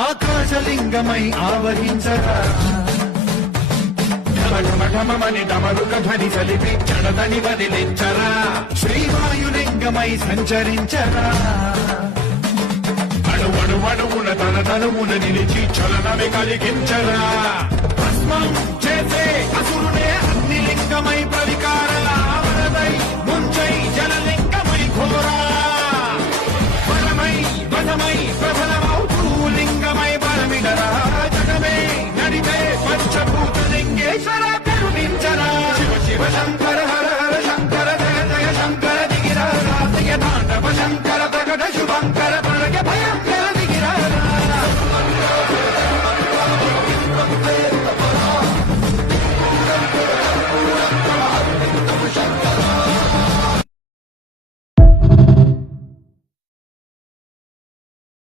ఆకాశలింగమై ఆవహించరా ఢమఢమఢమని డమరుక ధ్వని చలిపి చడదని వదిలించరా శ్రీవాయులింగమై సంచరించరా అణువణువున తన తనువున నిలిచి చలనమే కలిగించరా భస్మం చేసే అసురునే అన్ని లింగమై ప్రవిక